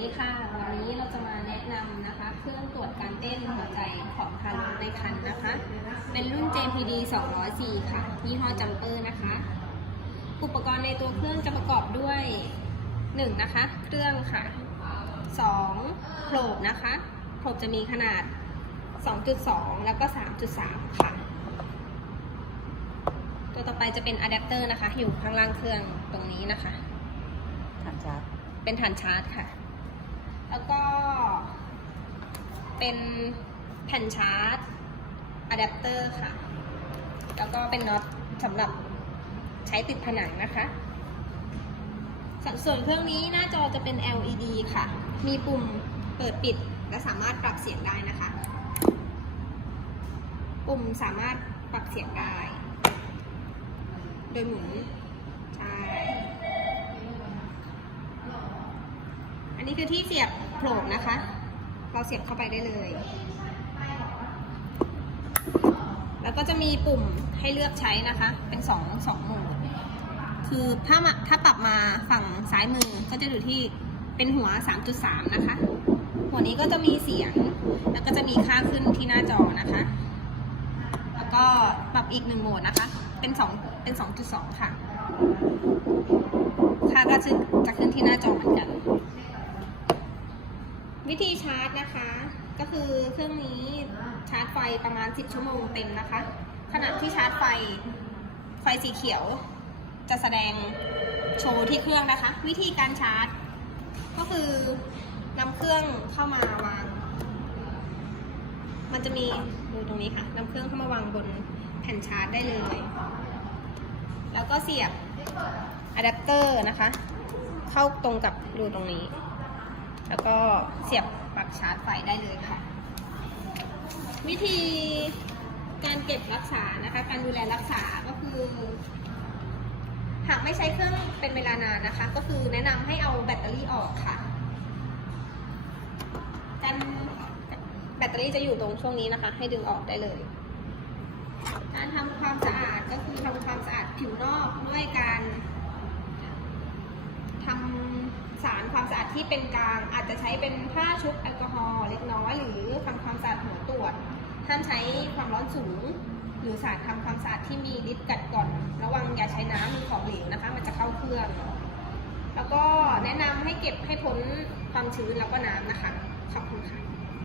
ดีค่ะ วันนี้เราจะมาแนะนำนะคะ เครื่องตรวจการเต้นหัวใจของทารกในครรภ์นะคะ เป็นรุ่น JPD 204 ค่ะ ยี่ห้อจัมเปอร์นะคะ อุปกรณ์ในตัวเครื่องจะประกอบด้วย 1 นะคะ เครื่องค่ะ 2โผลบนะคะโผลบจะมีขนาด 2.2 แล้วก็ 3.3 ค่ะ ตัวต่อไปจะเป็นอะแดปเตอร์นะคะ อยู่ข้างล่างเครื่องตรงนี้นะคะถามชาร์จเป็นฐานชาร์จค่ะ แล้วก็ เป็นแผ่นชาร์จอะแดปเตอร์ค่ะ แล้วก็เป็นน็อตสำหรับใช้ติดผนังนะคะสส่วนเครื่องนี้หน้าจอจะเป็น LED ค่ะ มีปุ่มเปิดปิดและสามารถปรับเสียงได้นะคะ ปุ่มสามารถปรับเสียงได้ โดยหมุนใช่ อันนี้คือที่เสียบโผล่นะคะ เราเสียบเข้าไปได้เลย แล้วก็จะมีปุ่มให้เลือกใช้นะคะ เป็นสองสองโหมด คือถ้ามาถ้าปรับมาฝั่งซ้ายมือก็จะอยู่ที่เป็นหัว 3.3 นะคะ หัวนี้ก็จะมีเสียง แล้วก็จะมีค่าขึ้นที่หน้าจอนะคะ แล้วก็ปรับอีกหนึ่งโหมดนะคะ เป็น2เป็น 2.2 ค่ะ ค่าก็จะจะขึ้นที่หน้าจอเหมือนกัน วิธีชาร์จนะคะ ก็คือเครื่องนี้ชาร์จไฟประมาณ 10 ชั่วโมงเต็มนะคะ ขณะที่ชาร์จไฟไฟสีเขียว จะแสดงโชว์ที่เครื่องนะคะ วิธีการชาร์จ ก็คือนำเครื่องเข้ามาวาง มันจะมีดูตรงนี้ค่ะนำเครื่องเข้ามาวางบนแผ่นชาร์จได้เลย แล้วก็เสียบอะแดปเตอร์นะคะ เข้าตรงกับรูตรงนี้ แล้วก็ เสียบปลั๊กชาร์จไฟได้เลยค่ะ วิธีการเก็บรักษานะคะ การดูแลรักษาก็คือ หากไม่ใช้เครื่องเป็นเวลานานนะคะ ก็คือแนะนำให้เอาแบตเตอรี่ออกค่ะการแบตเตอรี่จะอยู่ตรงช่วงนี้นะคะ ให้ดึงออกได้เลย การทำความสะอาดก็คือทำความสะอาดผิวนอกด้วยการทำสารความสะอาด ที่เป็นกลางอาจจะใช้เป็นผ้าชุบแอลกอฮอล์เล็กน้อย หรือทำความสะอาดหัวตรวจห้ามใช้ความร้อนสูง หรือสารทำความสะอาดที่มีฤทธิ์กัดก่อน ระวังอย่าใช้น้ำมีของเหลวนะคะ มันจะเข้าเครื่อง แล้วก็แนะนำให้เก็บให้พ้นความชื้นแล้วก็น้ำนะคะ ขอบคุณค่ะ